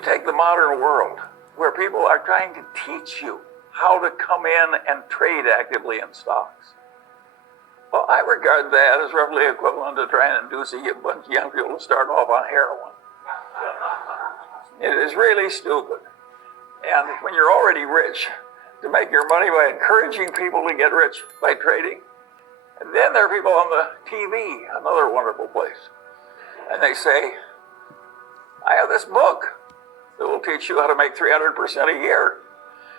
You take the modern world, where people are trying to teach you how to come in and trade actively in stocks. Well, I regard that as roughly equivalent to trying to induce a bunch of young people to start off on heroin. It is really stupid. And when you're already rich, to make your money by encouraging people to get rich by trading. And then there are people on the TV, another wonderful place. And they say, I have this book that will teach you how to make 300% a year.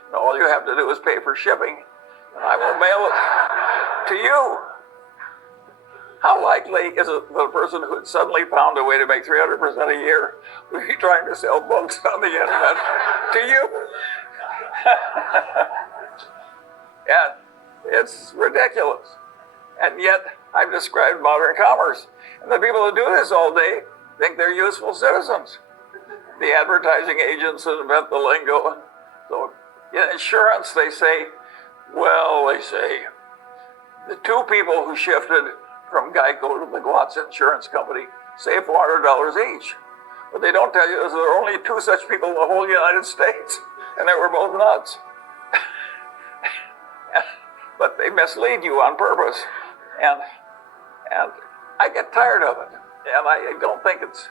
And all you have to do is pay for shipping, and I will mail it to you. How likely is it that a person who had suddenly found a way to make 300% a year would be trying to sell books on the internet to you? And it's ridiculous. And yet, I've described modern commerce. And the people who do this all day think they're useful citizens. The advertising agents that invent the lingo. So in insurance, they say, the two people who shifted from Geico to the Glotz Insurance Company saved $400 each. What they don't tell you is there are only two such people in the whole United States, and they were both nuts. But they mislead you on purpose. And I get tired of it. And I don't think it's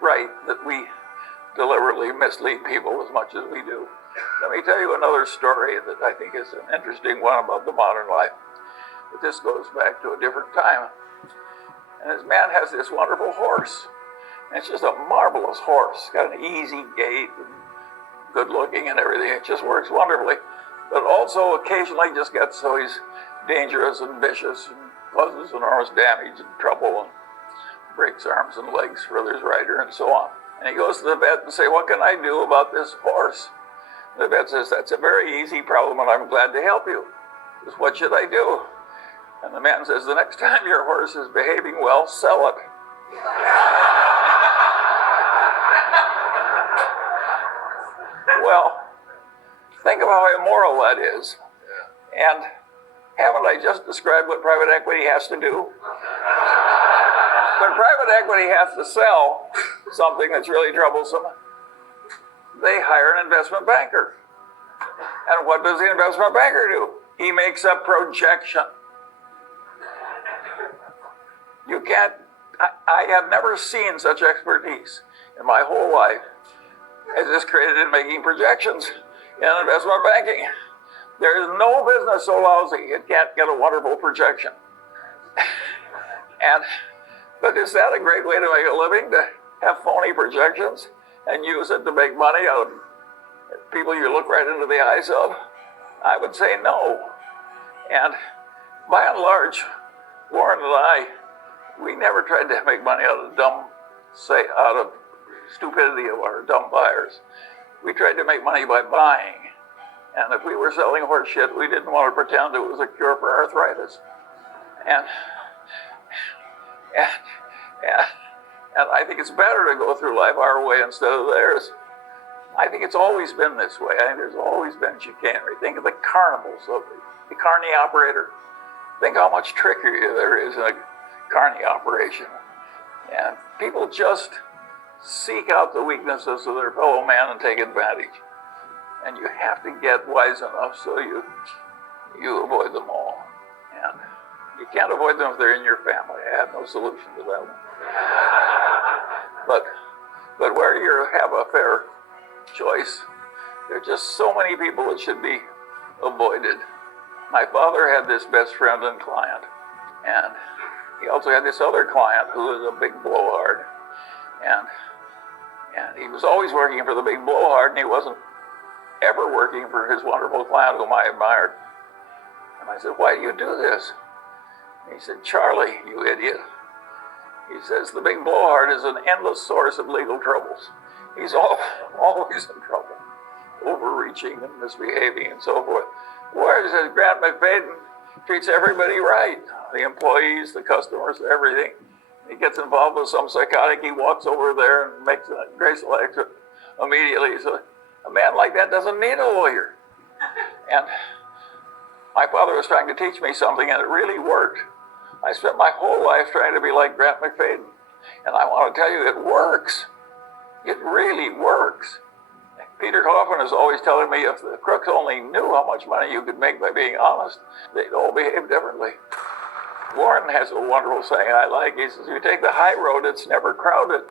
right that we deliberately mislead people as much as we do. Let me tell you another story that I think is an interesting one about the modern life. But this goes back to a different time. And this man has this wonderful horse. And it's just a marvelous horse. It's got an easy gait, and good looking and everything. It just works wonderfully. But also occasionally just gets so he's dangerous and vicious and causes enormous damage and trouble and breaks arms and legs for his rider and so on. And he goes to the vet and says, what can I do about this horse? The vet says, that's a very easy problem and I'm glad to help you. He says, what should I do? And the man says, the next time your horse is behaving well, sell it. Well, think of how immoral that is. And haven't I just described what private equity has to do? When private equity has to sell something that's really troublesome, they hire an investment banker. And what does the investment banker do? He makes a projection. You can't, I have never seen such expertise in my whole life as is created in making projections in investment banking. There is no business so lousy it can't get a wonderful projection. But is that a great way to make a living, to have phony projections and use it to make money out of people you look right into the eyes of? I would say no. And by and large, Warren and I, we never tried to make money out of stupidity of our dumb buyers. We tried to make money by buying. And if we were selling horse shit, we didn't want to pretend it was a cure for arthritis. And I think it's better to go through life our way instead of theirs. I think it's always been this way. I think there's always been chicanery. Think of the carnivals of the carny operator. Think how much trickery there is in a carny operation. And people just seek out the weaknesses of their fellow man and take advantage. And you have to get wise enough so you avoid them all. And you can't avoid them if they're in your family. I have no solution to that one. But where you have a fair choice, there are just so many people that should be avoided. My father had this best friend and client, and he also had this other client who was a big blowhard. And he was always working for the big blowhard, and he wasn't ever working for his wonderful client whom I admired. And I said, why do you do this? And he said, Charlie, you idiot. He says, the big blowhard is an endless source of legal troubles. He's always in trouble, overreaching and misbehaving and so forth. Whereas Grant McFadden treats everybody right, the employees, the customers, everything. He gets involved with some psychotic, he walks over there and makes a graceful exit immediately. So a man like that doesn't need a lawyer. And my father was trying to teach me something, and it really worked. I spent my whole life trying to be like Grant McFadden. And I want to tell you, it works. It really works. Peter Coffin is always telling me if the crooks only knew how much money you could make by being honest, they'd all behave differently. Warren has a wonderful saying I like. He says, you take the high road, it's never crowded.